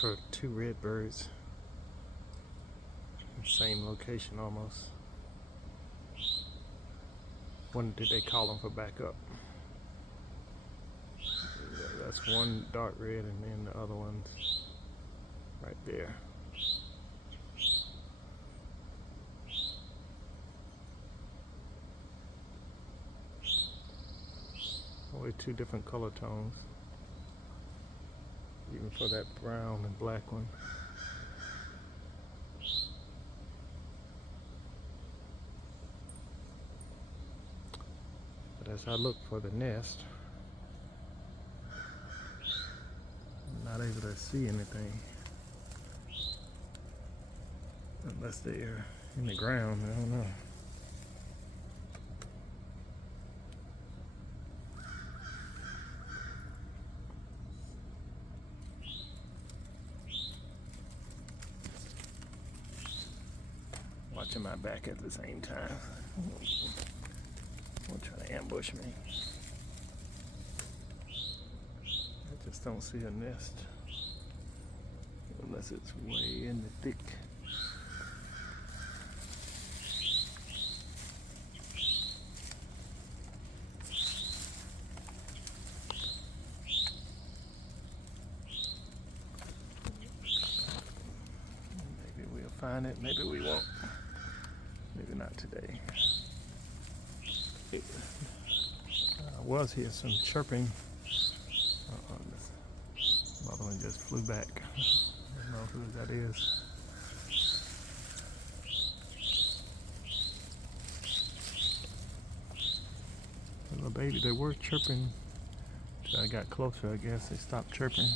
for two red birds. Same location almost. When did they call them for backup? That's one dark red and then the other one's right there. Only two different color tones. Even for that brown and black one. But as I look for the nest, I'm not able to see anything. Unless they're in the ground, I don't know. Watching my back at the same time. Don't try to ambush me. I just don't see a nest. Unless it's way in the thick. Maybe we'll find it, maybe we won't. Maybe not today. I was hearing some chirping. The other one just flew back. I don't know who that is. Little baby, they were chirping. Until I got closer, I guess they stopped chirping.